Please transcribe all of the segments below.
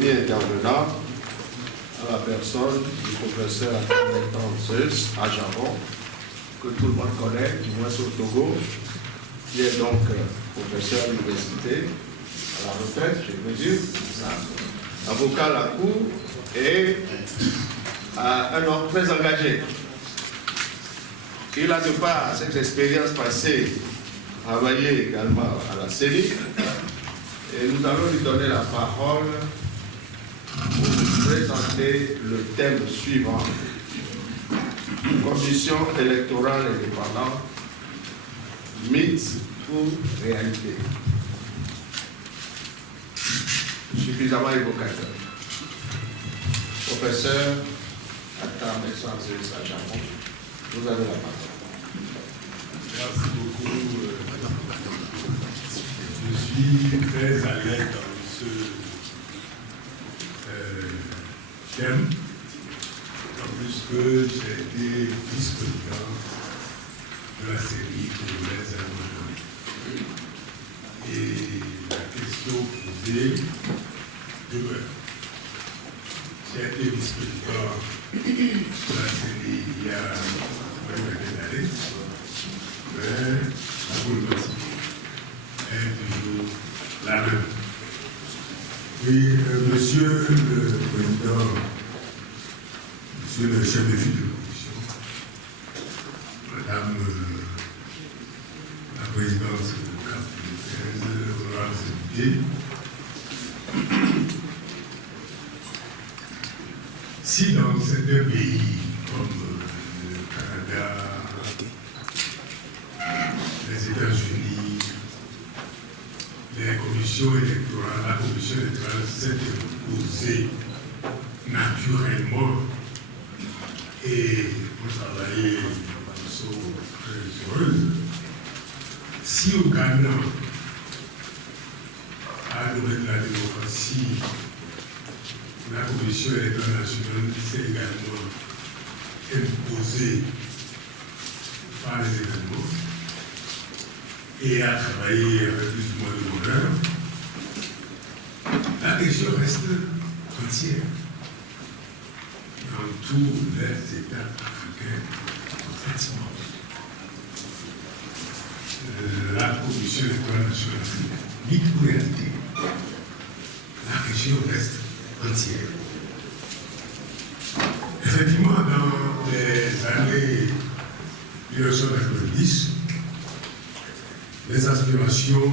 premier intervenant, à la personne du professeur Francis Ajaron, que tout le monde connaît, du moins au Togo, qui est donc professeur à l'université, à la retraite, je veux dire, avocat à la Cour et un homme très engagé. Il a de part cette expérience passée, travaillé également à la CENI, et nous allons lui donner la parole pour nous présenter le thème suivant: Commission électorale indépendante, mythe ou réalité. Suffisamment évocateur. Professeur Atam Francis Ajaron, vous avez la parole. Merci beaucoup. Je suis très à l'aise dans ce thème, en plus que j'ai été vice-président de la série pour les années. Et la question posée demeure. J'ai été vice-président de la série il y a quelques années, mais la politique est toujours la même. Oui, monsieur le président, monsieur le chef de file de commission, madame la présidente de CAP 15, honorables invités, si dans certains pays comme le Canada, les États-Unis, les commissions électorales, la commission électorale s'est posée naturellement et pour travailler de façon très heureuse, si au Ghana, à l'origine de la démocratie, la Commission électorale nationale s'est également imposée par les événements et a travaillé avec plus ou moins de bonheur, la question reste entière dans tous les États africains pratiquement. La Commission électorale nationale mythe ou réalité, la question reste entière. Effectivement, dans les années 1990, les aspirations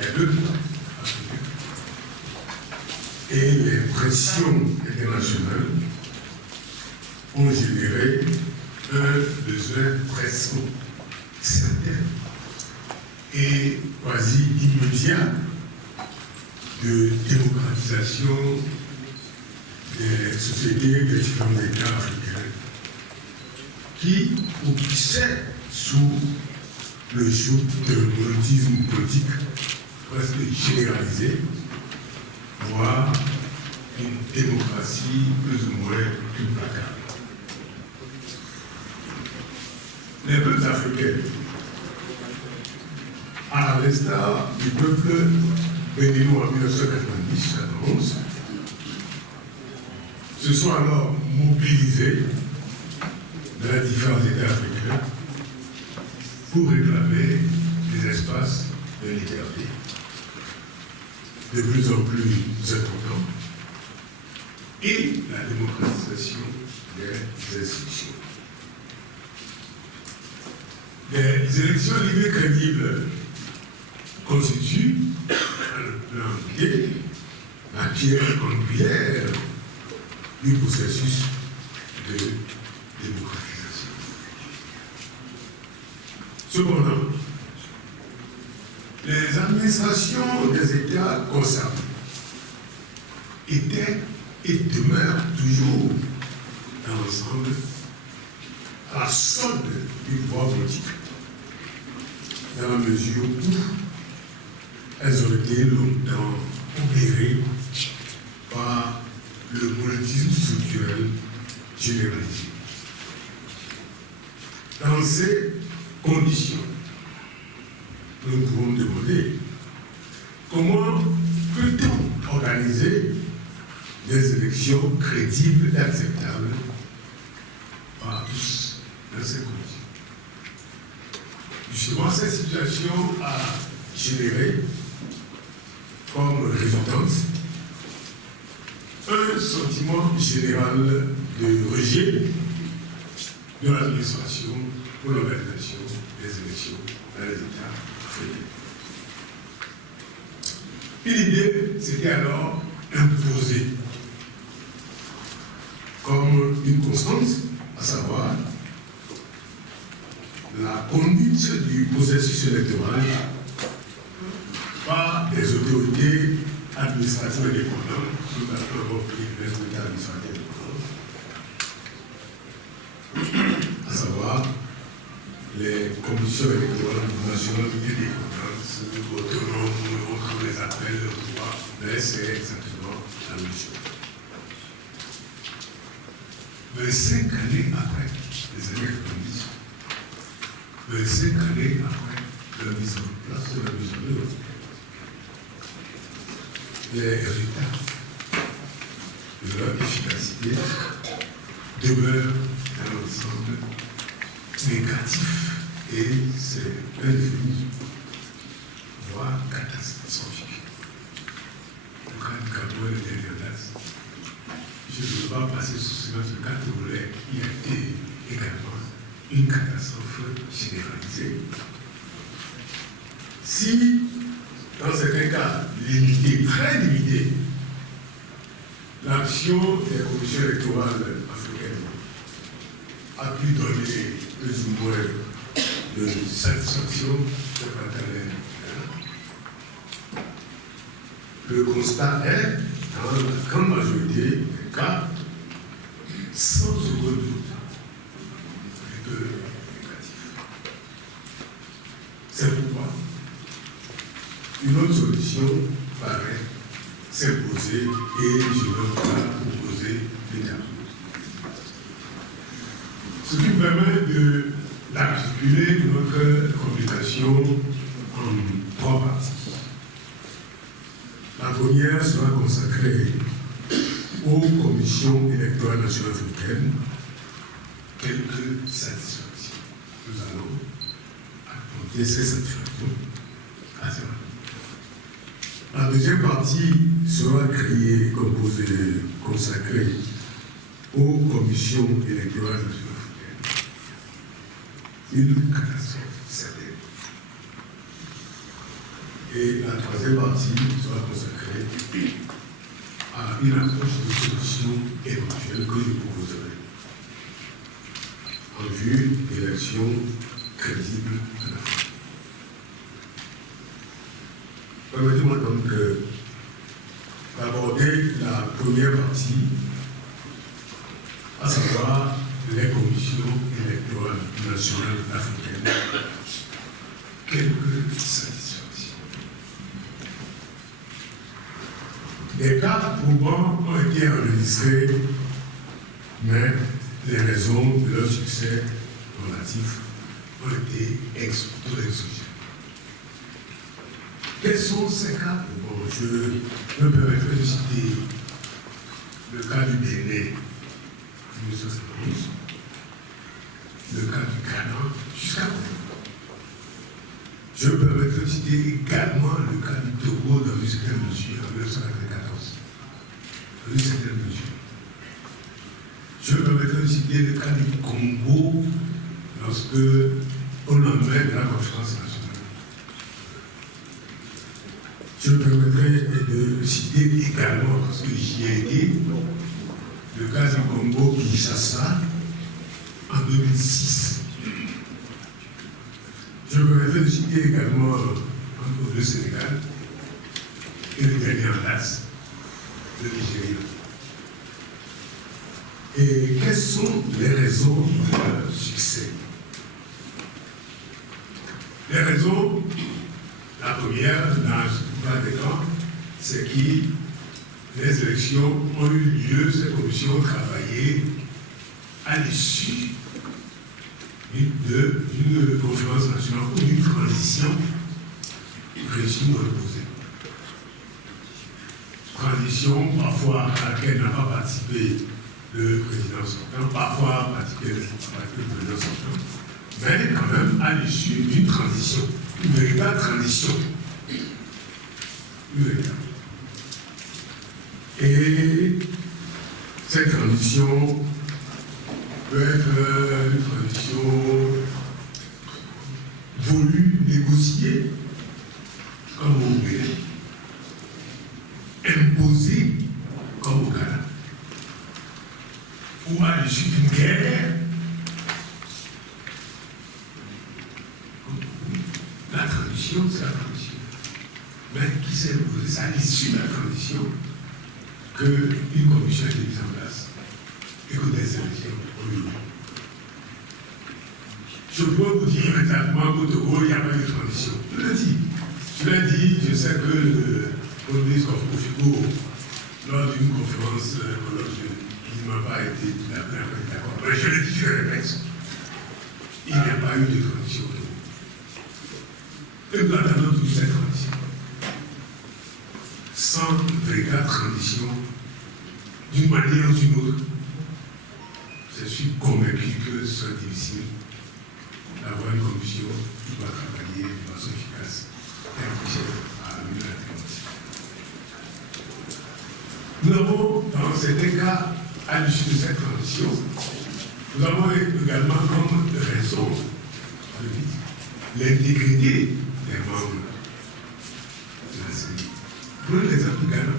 des peuples africains et les pressions internationales ont généré un besoin presque certain et quasi immédiat de démocratisation des sociétés des différents États africains qui obéissaient sous le joug d'un monétisme politique presque généralisé, voire une démocratie plus ou moins implacable. Les peuples africains, à l'instar du peuple béninois en 1990, se sont alors mobilisés dans les différents États africains pour réclamer des espaces de liberté de plus en plus importants et la démocratisation des institutions. Des élections libres et crédibles constituent, dans le plan clé, la pierre angulaire du processus de démocratisation. Cependant, les administrations des États concernés étaient et demeurent toujours dans l'ensemble à la solde du pouvoir politique, dans la mesure où elles ont été longtemps obérées par le monétisme structurel généralisé. Dans ces conditions, nous pouvons demander comment peut-on organiser d'organiser des élections crédibles et acceptables par tous dans ces conditions. Justement, cette situation a généré comme résultante un sentiment général de rejet de l'administration pour l'organisation des élections dans les États africains. Et l'idée, c'était alors imposée comme une constante, à savoir la conduite du processus électoral par des autorités administratives indépendantes, sous la forme des autorités administratives indépendantes, à savoir les commissions électorales nationales indépendantes, autonomes, autres les appels au droit, mais c'est exactement la même chose. 25 années après les années 90, 25 années après la mise en place de la mise en œuvre, les résultats de leur efficacité demeurent dans l'ensemble négatifs et c'est indéfini, voire catastrophique. Le cas du Cameroun est derrière là. Je ne veux pas passer sous silence le cas togolais qui a été également une catastrophe généralisée. Si, dans certains cas limités, très limités, l'action des commissions électorales africaines a pu donner plus ou moins de satisfaction de partenaires. Le constat est, dans la grande majorité des cas, sans aucun doute, plutôt négatif. C'est pourquoi une autre solution paraît s'imposer et je vais proposer l'étape. Ce qui me permet d'articuler notre communication en 3 parties. La première sera consacrée aux commissions électorales nationales africaines. Quelques satisfactions. Nous allons apporter ces satisfactions à ce moment. La deuxième partie sera consacrée aux commissions électorales nationales africaines. Une catastrophe certaine. Et la troisième partie sera consacrée à une approche de solution éventuelle que je proposerai en vue d'élections crédibles en Afrique. Permettez-moi donc d'aborder la première partie, à savoir les commissions électorales nationales africaines. Quelques satisfactions. Des cas probants ont été enregistrés, mais les raisons de leur succès relatif ont été exogènes. Quels sont ces cas probants? Je me permettrai de citer le cas du Bénin, 1971, le cas du Ghana, jusqu'à maintenant. Je me permettrai de citer également le cas du Togo dans une certaine mesure, en 1994. Dans une certaine mesure. Je me permettrai de citer le cas du Congo lorsque on emmène la conférence nationale. Je me permettrai de citer également, parce que j'y ai été, le cas du Congo-Kinshasa en 2006. Je me permettrai de citer également entre le Sénégal et le dernier en date, le Nigeria. Et quelles sont les raisons de leur succès? Les raisons, la première, dans la plupart des cas, c'est que les élections ont eu lieu, ces commissions ont travaillé à l'issue d'une conférence nationale ou d'une transition régime reposé. transition, parfois à laquelle n'a pas participé le président sortant, parfois participé le président sortant, mais quand même à l'issue d'une transition, une véritable transition. Une véritable. Et cette transition peut être une transition voulue, négociée, comme au Bénin, imposée comme au Ghana, ou à l'issue d'une guerre. La transition, c'est la transition. Mais qui s'est imposée, c'est à l'issue de la transition qu'une commission a été mise en place et que des élections ont eu lieu. Je peux vous dire immédiatement qu'au Togo, il n'y a pas eu de transition. Je l'ai dit. Je l'ai dit, je sais que le ministre Kofigo, lors d'une conférence colloquiale, il ne m'a pas été tout à fait d'accord. Mais je l'ai dit, je le répète. Il n'y a pas eu de transition au Togo. Et nous attendons toute cette transition. Sans véritable transition, d'une manière ou d'une autre, je suis convaincu que ce sera difficile d'avoir une commission qui doit travailler de façon efficace et efficace à amener la transition. Nous avons, dans certains cas, à l'issue de cette transition, nous avons également comme raison l'intégrité des membres de la CENI. Prenez l'exemple du Ghana.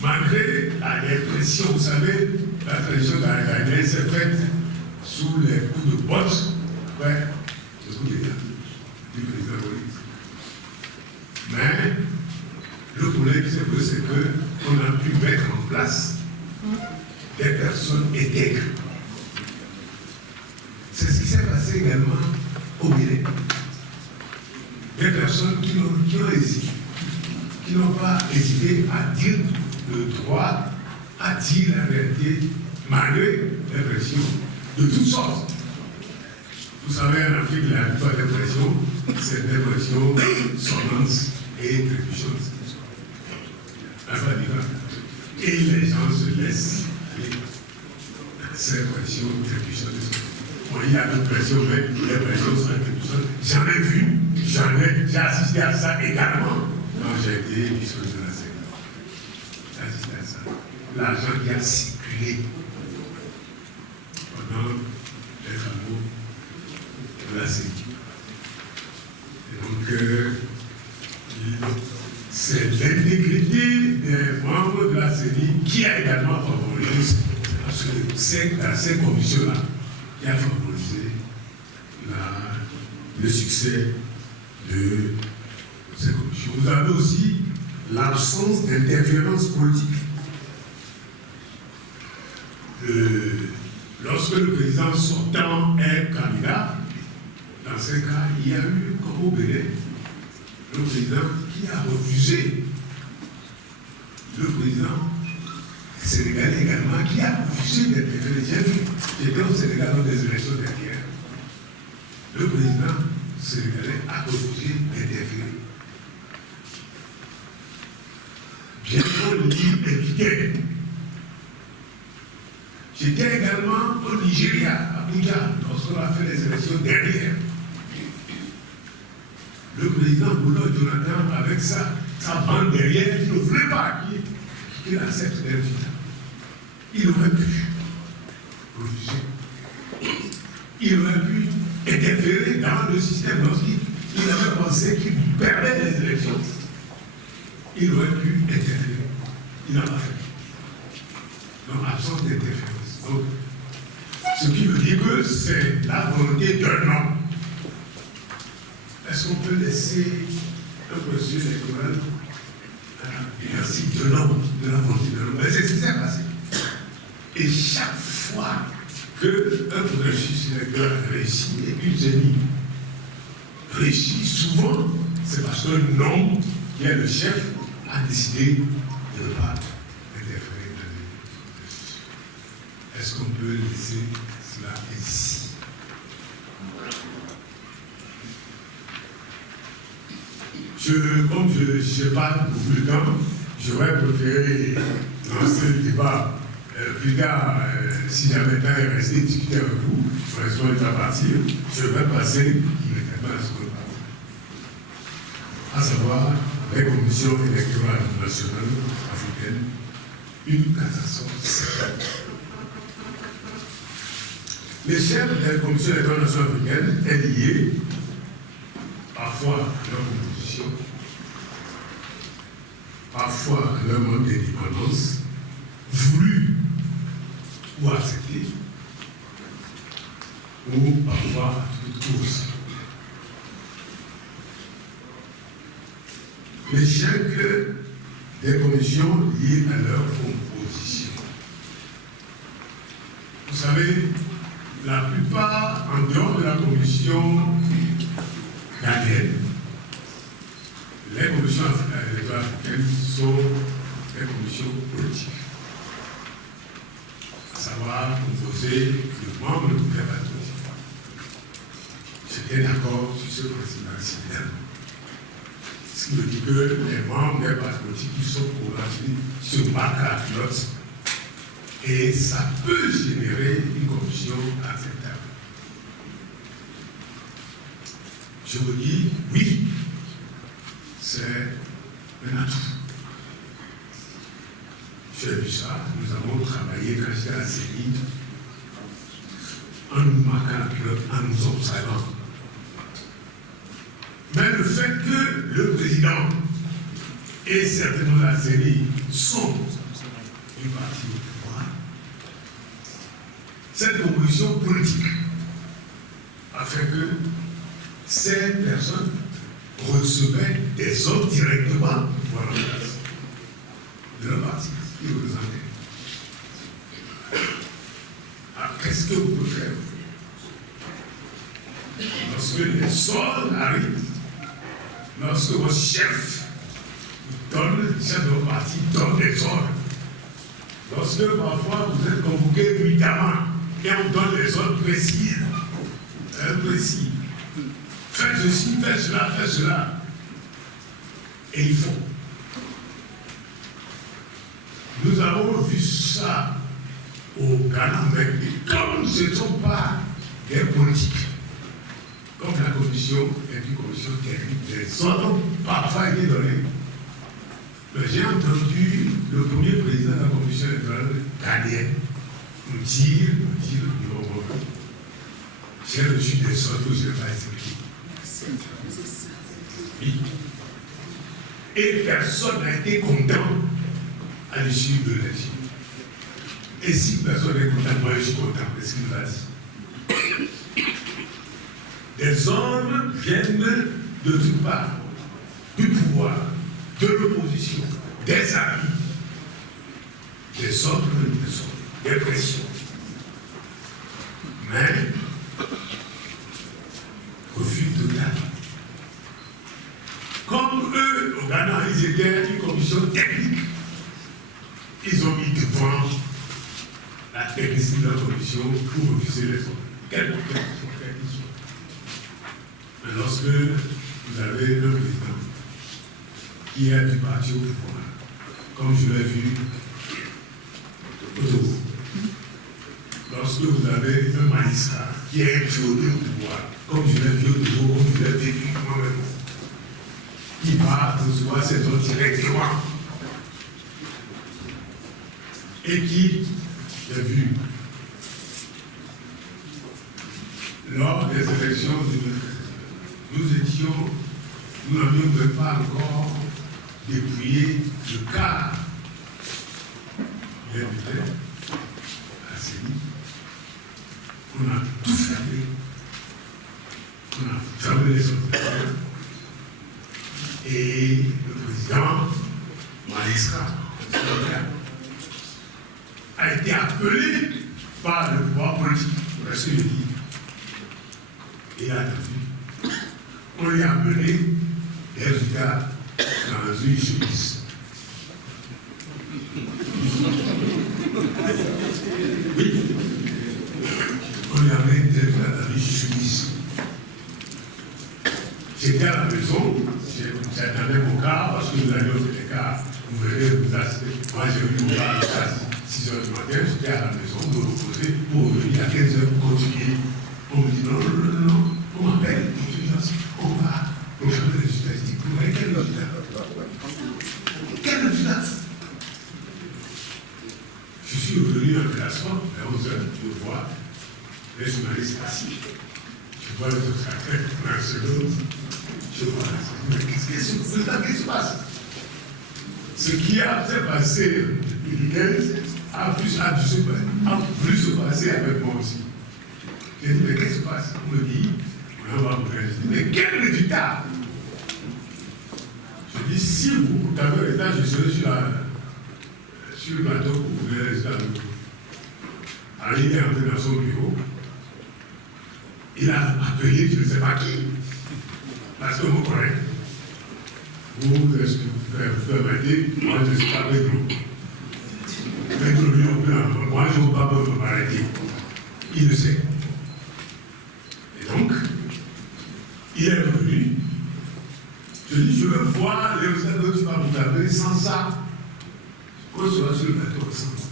Malgré la répression, vous savez, la transition ghanéenne s'est faite sous les coups de botte après le coup d'État du président Moïse. Mais le problème qui s'est posé, c'est qu'on a pu mettre en place des personnes intègres. C'est ce qui s'est passé également au Bénin. Des personnes qui ont hésité, qui n'ont pas hésité à dire le droit, à dire la vérité, malgré les pressions de toutes sortes. Vous savez, en Afrique, il y a pas de pression, c'est des pressions sonnantes et trébuchantes. Et les gens se laissent aller. Ces pressions trébuchantes. Bon, il y a d'autres pressions, mais les pressions sont trébuchantes. J'en ai vu, j'ai assisté à ça également quand j'ai été vice-président de la CENI. J'ai assisté à ça. L'argent qui a circulé pendant les travaux de la CENI. Et donc, c'est l'intégrité des membres de la CENI qui a également favorisé, parce que c'est dans ces commissions-là qui a favorisé le succès de ces commissions. Vous avez aussi l'absence d'interférence politique. Lorsque le président sortant est candidat, dans ces cas, il y a eu, comme au Bénin, le président qui a refusé, le président sénégalais également, qui a refusé d'interférer. J'étais au Sénégal dans des élections dernières. Le président sénégalais a refusé d'interférer. Bien qu'on l'impliquait. J'étais également au Nigeria, à Abuja, lorsqu'on a fait les élections dernières. Le président Goodluck Jonathan, avec sa bande derrière, qui ne voulait pas qu'il accepte les résultats. Il aurait pu refuser. Il aurait pu interférer dans le système lorsqu'il avait pensé qu'il perdait les élections. Il aurait pu interférer. Il n'a pas fait. Donc, absence d'interférence. Donc, ce qui veut dire que c'est la volonté d'un homme. Est-ce qu'on peut laisser un processus électoral merci de l'homme, de la volonté de l'homme? C'est ce qui s'est passé. Et chaque fois qu'un processus électoral réussit, et une CENI réussit souvent, c'est parce que l'homme qui est le chef a décidé de ne pas interférer dans les processus. Est-ce qu'on peut laisser cela ici? Comme je n'ai pas beaucoup de temps, j'aurais préféré lancer le débat plus tard, si j'avais le temps de rester discuter avec vous, je vais déjà partir, je vais passer immédiatement à la seconde partie. À savoir, la Commission électorale nationale africaine, une catastrophe. L'échec de la Commission électorale nationale africaine est lié parfois à leur composition, parfois à leur manque d'indépendance, voulu ou accepté, ou parfois à toute cause. L'échec des commissions liées à leur composition. Vous savez, la plupart, en dehors de la commission ghanéenne, les commissions électorales africaines sont des commissions politiques, à savoir composées de membres des partis politiques. J'étais d'accord sur ce principe similaire. Ce qui veut dire que les membres des partis politiques qui sont programmés se marquent à la culotte et ça peut générer une commission acceptable. Je vous dis, oui, c'est un atout. J'ai vu ça, nous avons travaillé quand j'étais à la CENI, en nous marquant la culotte, en nous observant. Mais le fait que le président et certainement la CENI sont du parti au pouvoir, cette proposition politique a fait que ces personnes recevaient des ordres directement pour la place de leur parti qui représentait. Alors, qu'est-ce que vous pouvez faire lorsque les ordres arrivent, lorsque votre chef donne, le chef de votre parti donne des ordres, lorsque parfois vous êtes convoqué nuitamment et on donne des ordres précis, précis. Faites ceci, faites cela, faites cela. Et ils font. Nous avons vu ça au Ghana, mais comme ce ne sont pas des politiques, comme la commission est une commission technique, des ordres parfois été donnés. J'ai entendu le premier président de la commission électorale ghanéenne nous dire, j'ai reçu des ordres que je n'ai pas exécutés. Oui. Et personne n'a été content à l'issue de l'élection. Et si personne n'est content, moi je suis content, c'est ce qu'il nous a dit. Des ordres viennent de toutes parts, du pouvoir, de l'opposition, des amis, des ordres, des pressions. Mais, refus total. Comme eux, au Ghana, ils étaient une commission technique, ils ont mis devant la technicité de la commission pour refuser les ordres. Quel qu'ils soient. Mais lorsque vous avez un président qui est du parti au pouvoir, comme je l'ai vu au Togo, lorsque vous avez un magistrat qui est inféodé au pouvoir, comme je l'ai vu au Togo, comme je l'ai vécu moi-même, qui va recevoir ses ordres directement et qui, j'ai vu, lors des élections de nous n'avions même pas encore dépouillé le quart des bulletins à la CENI. On a tout fermé. On a fermé les ordinateurs. Et le président, magistrat, a été appelé par le pouvoir politique, pour ce que je dis. Et a attendu. On lui a amené des résultats dans une chemise. Oui. On lui a amené des résultats dans une chemise. J'étais à la maison, j'attendais mon car, parce que nous allions faire les cars. Vous verrez, moi j'ai eu mon car à 6 h du matin, j'étais à la maison, me reposer pour revenir à 15 h pour continuer. On me dit non, on m'appelle, on va au champ de résultats. Je dis, vous voyez quel résultat? Quel résultat? Je suis revenu à placement, à 11 h, je vois les journalistes assis. Je vois les obstacles dans la seconde. Je vois, mais qu'est-ce qui se passe? Ce qui s'est passé le 15 a plus se passer avec moi aussi. J'ai dit, mais qu'est-ce qui se passe? On me dit, on va vous faire. Je dis, mais quel résultat? Je dis, si vous avez le résultat, je serai sur le plateau pour vous donner le résultat. Alors il est entré dans son bureau. Il a appelé, je ne sais pas qui, parce que vous connaissez. Vous m'aider, moi je ne suis pas Pedro. Moi je ne veux pas me m'arrêter. Il le sait. Et donc, il est revenu. Je dis, je veux voir les résultats que tu vas vous taper sans ça. Qu'on sera sur le plateau sans ça.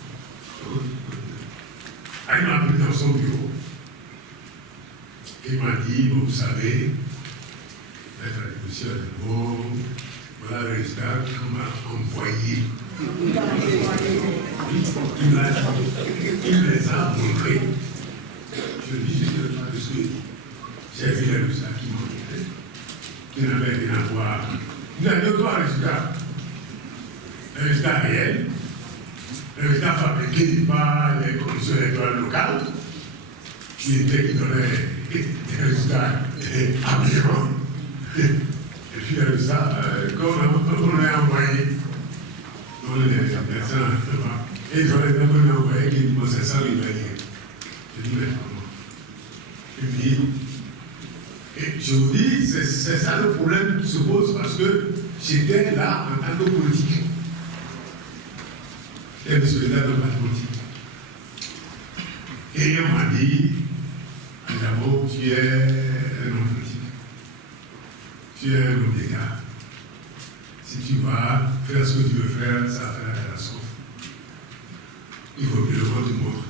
Il m'a appelé dans son bureau. Il m'a dit, vous savez, maître monsieur bon, voilà le résultat qu'on m'a envoyé. Il me les a montrés. Je dis, je ne sais pas ce que j'ai vu les résultats qui m'ont montré, qui n'avaient rien à voir. Il y a deux, trois résultats. Le résultat réel, le résultat fabriqué par les commissions électorales locales, qui donnaient des résultats aberrants. Et puis les résultats, comme on l'a envoyé, on les personnes, et ils ont les envoyé qui disent, c'est ça, il va dire. Je dis, mais comment? Il me dit, et je vous dis, c'est ça le problème qui se pose parce que j'étais là en tant que politique. Et monsieur le maire de la politique. Et on m'a dit, d'abord, tu es un homme politique. Tu es un homme d'État. Si tu vas faire ce que tu veux faire, ça va faire la catastrophe. Il faut que le monde du monde.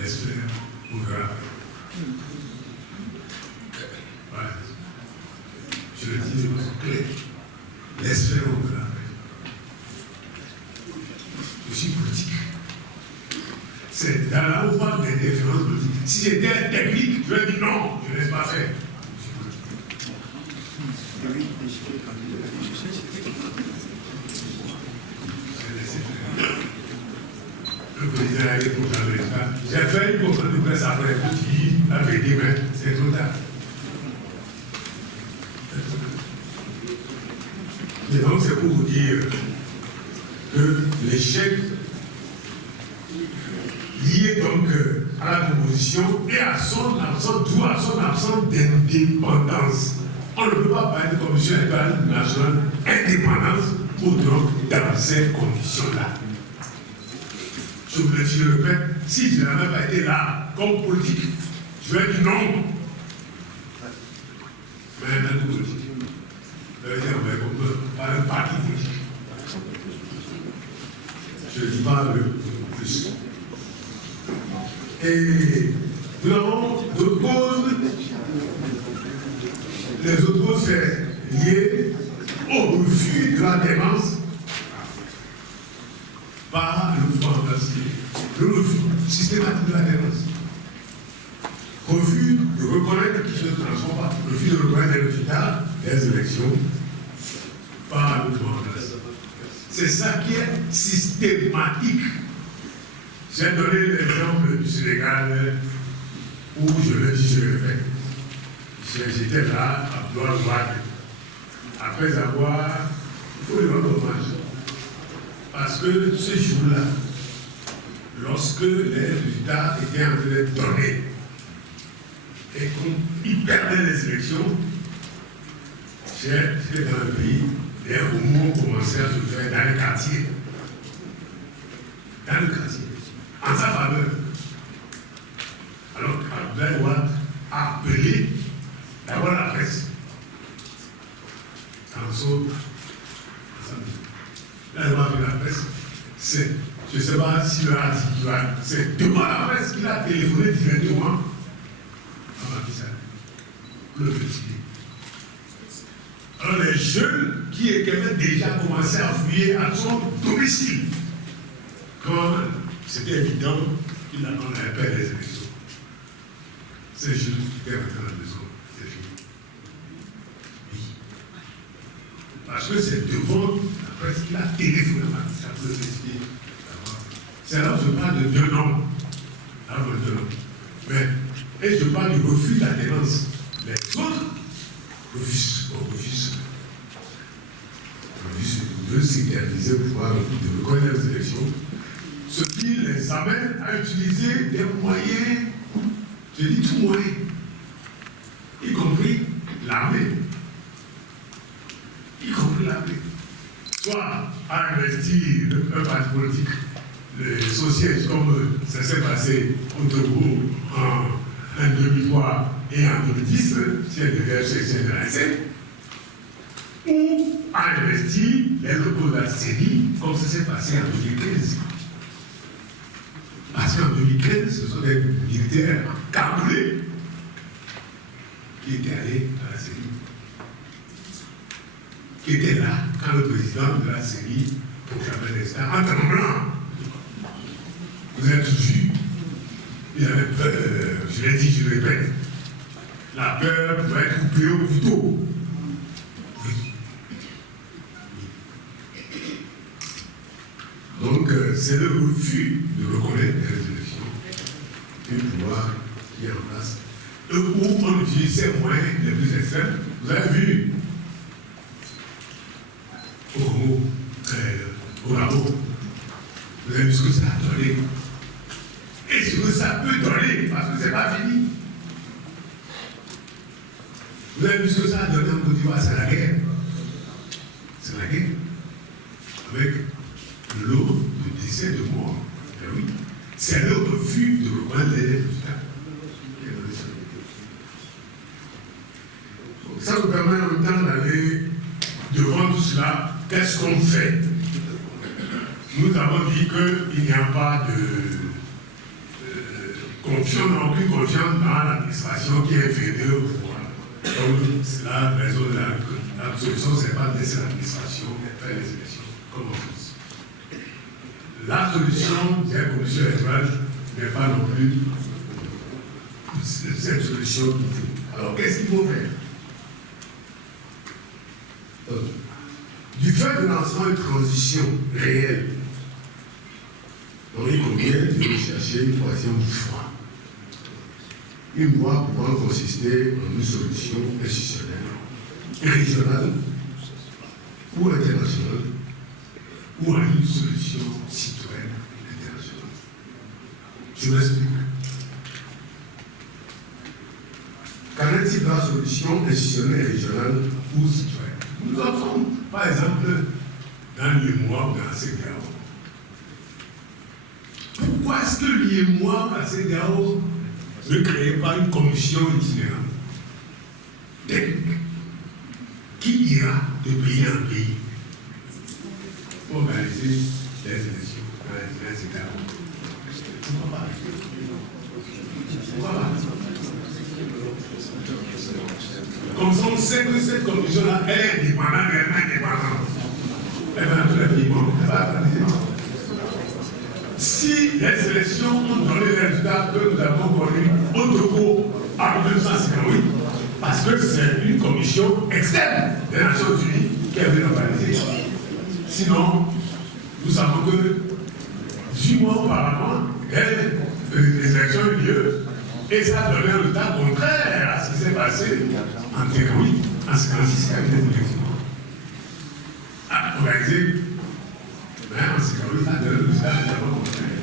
Laisse faire, on verra. Voilà. Je le dis de façon claire. Laisse faire, on verra. Je suis politique. C'est dans la voie des différences politiques. Si j'étais technique, je vais dire non, je ne laisse pas faire. Le président a été pour ça. J'ai fait une conférence de presse après pour dire la vérité, mais c'est trop tard. Et donc c'est pour vous dire que l'échec lié donc à la proposition et à son absence, d'où à son absence d'indépendance. On ne peut pas parler de commission électorale nationale indépendance pour donc dans ces conditions-là. Je vous le dis, je le répète, si je n'avais pas été là comme politique, je vais dire non. Mais un autre politique. Je vais dire, par un parti politique. Je ne dis pas le plus. Et nous avons d'autres causes. Les autres causes, c'est lié au refus de la démence par le mouvement financier. Le refus systématique de la démence. Refus de reconnaître qu'il ne se transforme pas. Refus de reconnaître les résultats des élections par le mouvement financier. C'est ça qui est systématique. J'ai donné l'exemple du Sénégal où je le dis, je le fais. J'étais là à Blois-Ouad. Après avoir, il faut lui rendre hommage. Parce que ce jour-là, lorsque les résultats étaient en train d'être donnés et qu'on perdait les élections, j'étais dans le pays, les rumeurs commençaient à se faire dans le quartier. Dans le quartier. En sa faveur. Alors qu'Abdel Ouad a appelé d'abord la presse tantôt, la loi de la presse, c'est, je ne sais pas s'il a dit, c'est devant la presse qu'il a téléphoné directement à Macky Sall pour le féliciter. Alors les jeunes qui avaient déjà commencé à fouiller à son domicile, quand c'était évident qu'il n'avait pas les élections, ces jeunes qui étaient rentrés à la maison, c'est fini. Oui. Parce que c'est devant la presse qu'il a téléphoné à Macky Sall pour le féliciter. C'est là où je parle de deux noms. Mais, et je parle du refus d'adhérence. Les autres refusent de sécuriser le pouvoir, de reconnaître les élections, ce qui les amène à utiliser des moyens, je dis tout moyen, y compris l'armée. Soit à investir un parti politique, le société, comme ça s'est passé au Togo en 2003 et en 2010, si elle devait se lancer, ou à investir les repos de la série, comme ça s'est passé en 2015. Parce qu'en 2015, ce sont des militaires cagoulés qui étaient allés à la série, qui étaient là quand le président de la série proclamait les stars en tremblant. Vous avez tous vu, il avait peur, je l'ai dit, je le répète, la peur pouvait être coupée au couteau. Donc, c'est le refus de reconnaître les élections du pouvoir qui est en place. Où on utilise ces moyens les plus extrêmes. Vous avez vu au Gabon, vous avez vu ce que ça a donné. Et ce que ça peut donner, parce que ce n'est pas fini. Vous avez vu ce que ça a donné en Côte d'Ivoire, c'est la guerre. C'est la guerre. Avec l'eau de décès de mort. Oui. C'est le refus de reconnaître les résultats. Ça nous permet en même temps d'aller devant tout cela. Qu'est-ce qu'on fait? Nous avons dit qu'il n'y a pas de confiance, aucune confiance dans l'administration qui est inférieure au pouvoir. Donc, c'est la raison de la solution, ce n'est pas de laisser l'administration faire les élections, comme en France. La solution des commissions électorales n'est pas non plus cette solution qu'il faut. Alors, qu'est-ce qu'il faut faire? Du fait de lancer une transition réelle, donc il convient de rechercher une troisième voie. Une voie pouvant consister en une solution institutionnelle, régionale ou internationale, ou en une solution citoyenne internationale. Je m'explique. Qu'en est-il de la solution institutionnelle, régionale ou citoyenne? Nous entrons, par exemple, dans l'IEMOA ou dans la CEDEAO. Pourquoi est-ce que l'IEMOA ou la CEDEAO ne crée pas une commission itinérante technique qui ira de pays en pays pour organiser les élections dans les États? Pourquoi pas? Pourquoi pas? Comme ça, on sait que cette commission-là est indépendante, elle va dans tous les pays. Si les élections ont donné les résultats que nous avons connus au Togo en 1958, parce que c'est une commission externe des Nations Unies qui a été organisée. Sinon, nous savons que 10 mois auparavant, les élections ont eu lieu et ça a donné un résultat contraire à ce qui s'est passé en théorie, en ce qui a été élections. Organisé. Mais en sécurité, ça donne le résultat contraire.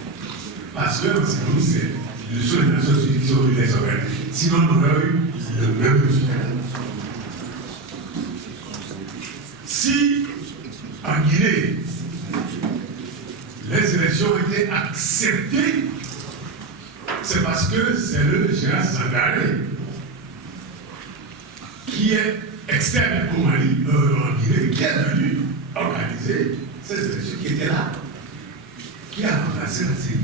Parce que en sécurité, c'est le seul des Nations Unies qui ont eu les organisés. Sinon, on aurait eu le même résultat. Si, en Guinée, les élections ont été acceptées, c'est parce que c'est le général Sangaré qui est externe au Mali, en Guinée. organisé ces élections, qui était là, qui a remplacé la CENI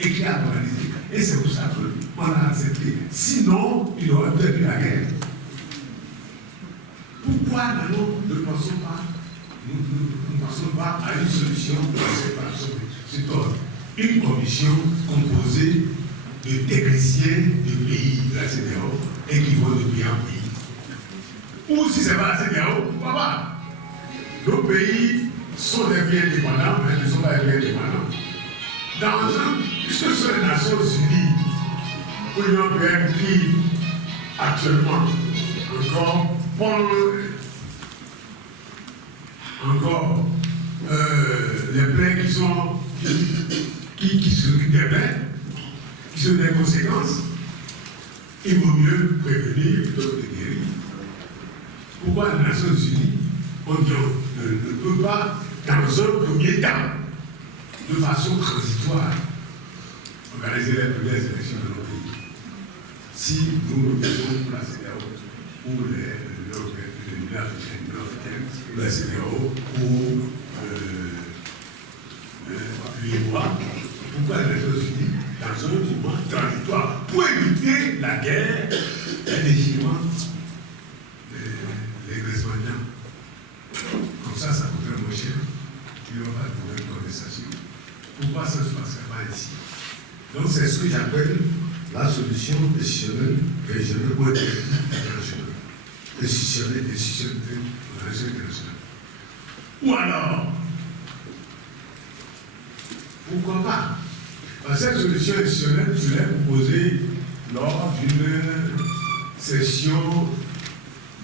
et qui a organisé. Et c'est pour ça qu'on a accepté. Sinon, il aurait peut-être eu la guerre. Pourquoi nous ne pensons pas à une solution de la séparation? C'est une commission composée de techniciens du pays de la CEDEAO et qui vont de pays en pays. Ou si ce n'est pas la CEDEAO, pourquoi pas? Nos pays sont des pays indépendants, mais ils ne sont pas des pays indépendants. Puisque ce sont les Nations Unies, ou l'Union européenne qui, actuellement, encore les plaies qui s'occupent des plaies, qui sont des conséquences, il vaut mieux prévenir plutôt que de guérir. Pourquoi les Nations Unies ne peut pas, dans un premier temps, de façon transitoire, organiser les premières élections de nos pays? Si nous nous faisons la CEDEAO ou l'Union africaine, ou la CEDEAO ou l'UEMOA, pourquoi les Nations Unies, dans un moment transitoire, pour éviter la guerre, les déchirements, les graissements? Comme ça coûterait moins cher. Il n'y aura pas de nouvelle conversation. Pourquoi ça ne se passerait pas ici? Donc c'est ce que j'appelle la solution décisionnelle régionale ou internationale. Décisionnelle internationale. Ou alors, pourquoi pas? Cette solution décisionnelle, je l'ai proposée lors d'une session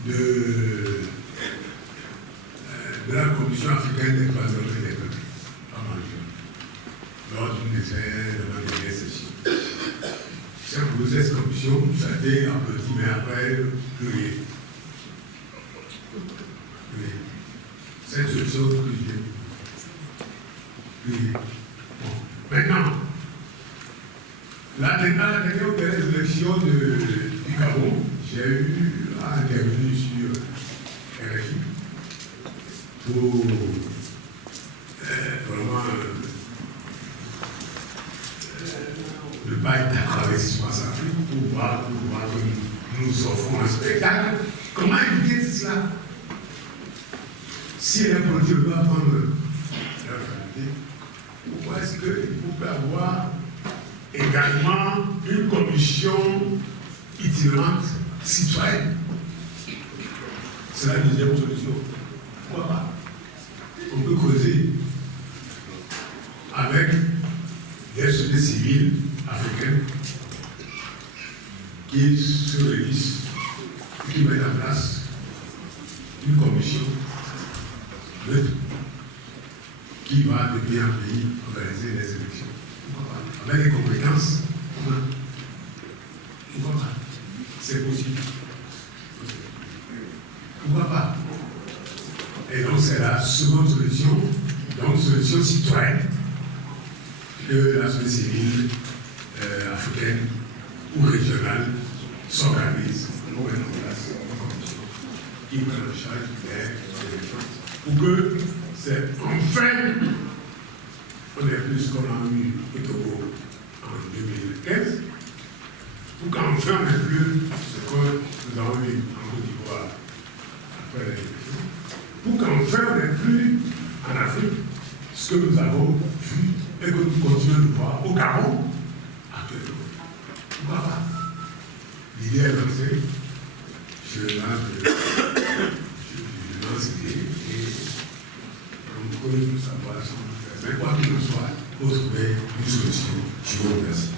de la Commission africaine des droits de l'homme et des peuples, lors d'une de ma dernière session. J'ai proposé cette commission, ça a été un petit, mais après, plus rien. Cette solution que j'ai. Bon. Maintenant, la dernière élection du Gabon, j'ai eu à intervenir sur RFI pour vraiment ne pas être d'accord avec ce qui se passe en Afrique, pour voir que nous offrons un spectacle. Comment éviter cela? Si les politiques doivent prendre leur famille, pourquoi est-ce qu'il faut avoir également une commission itinérante citoyenne? C'est la deuxième solution. Pourquoi pas? On peut causer avec des sociétés civiles africaines qui se réunissent et qui mettent en place une commission neutre qui va de pays en pays organiser les élections. Pourquoi pas? Avec des compétences. Pourquoi pas? C'est possible. Pourquoi pas? Et donc c'est la seconde solution, donc solution citoyenne, que la société civile africaine ou régionale s'organise pour mettre en place une commission qui prenne en charge des élections. Pour que c'est enfin, on est plus qu'on a eu au Togo en 2015, pour qu'enfin on n'ait plus ce que nous avons eu en Côte d'Ivoire après l'élection, pour qu'enfin on n'ait plus en Afrique ce que nous avons vu et que nous continuons de voir au Gabon actuellement. Pourquoi pas? L'idée est lancée, je lance l'idée et on peut savoir si on peut faire. Mais quoi qu'il en soit, il faut trouver une solution. Je vous remercie.